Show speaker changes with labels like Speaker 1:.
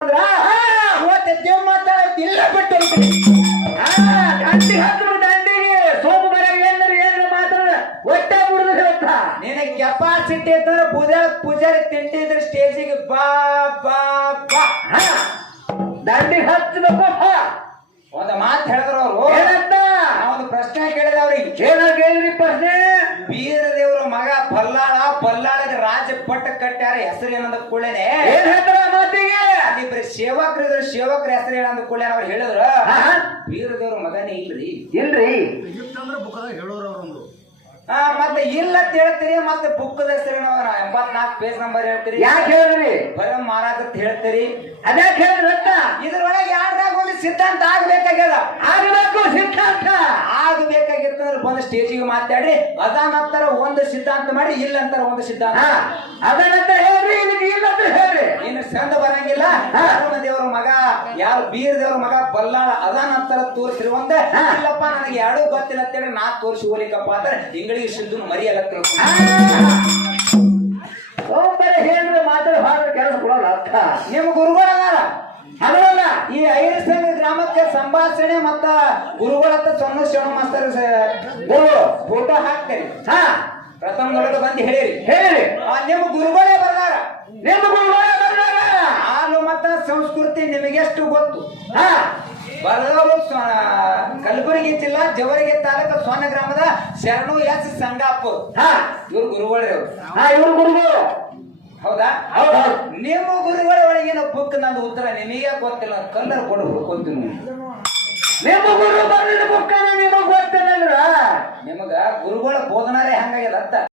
Speaker 1: ಹೋದ್ರ ಇವತ್ತು ದೇವ್ ಮಾತಾಡೋದು ಇಲ್ಲ ಬಿಟ್ಟು ದಂಡಿಗೆ ಹತ್ತು ದಂಡಿಗೆ ಸೋಮು ಬರ ಏನಾರ ಮಾತಾಡ ಒಟ್ಟೆ ಬಿಡುದು ಹೇಳ್ತಾ ನಿನಗೆ ಕೆಪಾಸಿಟಿ ಇರ್ತಂದ್ರೆ ಪೂಜಾರಿ ತಿಂಡಿದ್ರೆ ಸ್ಟೇಜಿಗೆ ಬಾ ಬಾ ಬಾ ದಂಡಿಗೆ ಹಚ್ಚಬೇಕು ಒಂದು ಮಾತು ಹೇಳಿದ್ರು ಅವರು ಏನಂತ ಒಂದು ಪ್ರಶ್ನೆ ಕೇಳಿದ ಅವ್ರಿಗೆ ಏನಾರು ಕೇಳಿದ್ರಿ ಪ್ರಶ್ನೆ ಬೀರ ದೇವ್ರ ಮಗ ಬಲ್ಲಾಳಗೆ ರಾಜ ಪಟ್ಟ ಕಟ್ಟ್ಯಾರ ಹೆಸರು ಏನಂದ ಕೂಡೇನೆ ಏನ್ ಹೇಳ್ತಾರ ಮಾತಿಗೆ ಅಲ್ಲಿ ಬರೀ ಸೇವಕರಿದ್ರು ಸೇವಕರ ಹೆಸರು ಏನಂದ ಕೂಡೇನೆ ಅವ್ರು ಹೇಳಿದ್ರು ಬೀರ ದೇವ್ರ ಮಗನೇ ಇಲ್ರಿ
Speaker 2: ಹೇಳೋರವ್ರೊಂದು
Speaker 1: ಮತ್ತೆ ಇಲ್ಲ ಅಂತ ಹೇಳ್ತೀರಿ ಮತ್ತೆ ಬುಕ್ಕದ ಹೆಸರು 84 ಪೇಜ್ ನಂಬರ್ ಹೇಳ್ತೀರಿ ಯಾಕೆ ಹೇಳ್ರಿ ಬರ ಮಾರಾಕತ್ ಹೇಳ್ತೀರಿ ಅದ್ಯಾಕೆ ಹೇಳಿದ್ರ ಇದ್ರೊಳಗೆ ಯಾರ್ದಾಗ ಒಂದು ಸಿದ್ಧಾಂತ ಆಗ್ಬೇಕಾಗ್ಯದ ಆಗ್ಬೇಕು ಸಿದ್ಧಾಂತ ಆಗ್ಬೇಕಾಗಿರ್ತಂದ್ರೆ ಬಂದು ಸ್ಟೇಜಿಗೆ ಮಾತಾಡಿ ಅದಾನಂತರ ಒಂದು ಸಿದ್ಧಾಂತ ಮಾಡಿ ಇಲ್ಲ ಅಂತಾರ ಒಂದು ಸಿದ್ಧಾಂತ ಅದನಂತರ ಹೇಳ್ರಿ ಇಲ್ಲ ಅಂತ ಹೇಳ್ರಿ ಇನ್ನು ಸಂದ ಬರಂಗಿಲ್ಲ ದೇವ್ರ ಮಗ ಯಾರು ಬೀರ ದೇವ್ರ ಮಗ ಬಲ್ಲಾಳ ಅದಾನಂತರ ತೋರಿಸಿರಿ ಒಂದ ಇಲ್ಲಪ್ಪ ನನಗೆ ಎರಡೂ ಗೊತ್ತಿಲ್ಲ ಅಂತೇಳಿ ನಾ ತೋರಿಸಿ ಹೋಲಿಕಪ್ಪ ಅಂದ್ರೆ ಇಂಗಳಿಗೆ ಸಿದ್ದು ಮರಿಯಲ್ಲ ಹೇಳ್ರಿ ಮಾತಾಡಿ ಹಾಡ್ರೆ ಕೆಲಸ ಕೊಡಲ್ಲ ಅರ್ಥ ನಿಮ್ಮ ಗುರುಗಳಾರ ಅದಲ್ಲ ಈ ಐರಸಂಗ ಗ್ರಾಮಕ್ಕೆ ಸಂಭಾಷಣೆ ಮತ್ತ ಗುರುಗಳ ಹತ್ರ ಸಣ್ಣ ಮಾಸ್ತರ್ ಗುರು ಫೋಟೋ ಹಾಕ್ತೇನೆ ಪ್ರಥಮ ನೋಡಲು ಬಂದು ಹೇಳಿರಿ ನಿಮ್ಮ ಗುರುಗಳೇ ಬರ್ದಾರ ಹಾಲು ಮತ್ತ ಸಂಸ್ಕೃತಿ ನಿಮಗೆಷ್ಟು ಗೊತ್ತು ಬರದವರು ಕಲಬುರಗಿ ಜಿಲ್ಲಾ ಜವರಿಗೆ ತಾಲೂಕು ಸೊನ್ನ ಗ್ರಾಮದ ಶರಣು ಎಸ್ ಸಂಗಾಪುರ್ ಇವ್ರು ಗುರುಗಳೇ ಇವ್ರು ಗುರುಗಳು ಹೌದಾ ನಿಮ್ಮ ಗುರುಗಳ ಒಳಗಿನ ಬುಕ್ ನಂದು ಉತ್ತರ ನಿಮಗೆ ಗೊತ್ತಿಲ್ಲ ಕಲ್ಲರ್ ಕೊಡು ಹುಡ್ಕೊಂತೀನಿ ನಿಮ್ಮ ಗುರು ಬರೆದ ಬುಕ್ ನಿಮಗ್ ಗೊತ್ತಿಲ್ಲ ನಿಮಗ ಗುರುಗಳ ಬೋಧನಾರೇ ಹಂಗಾಗ್ಯದ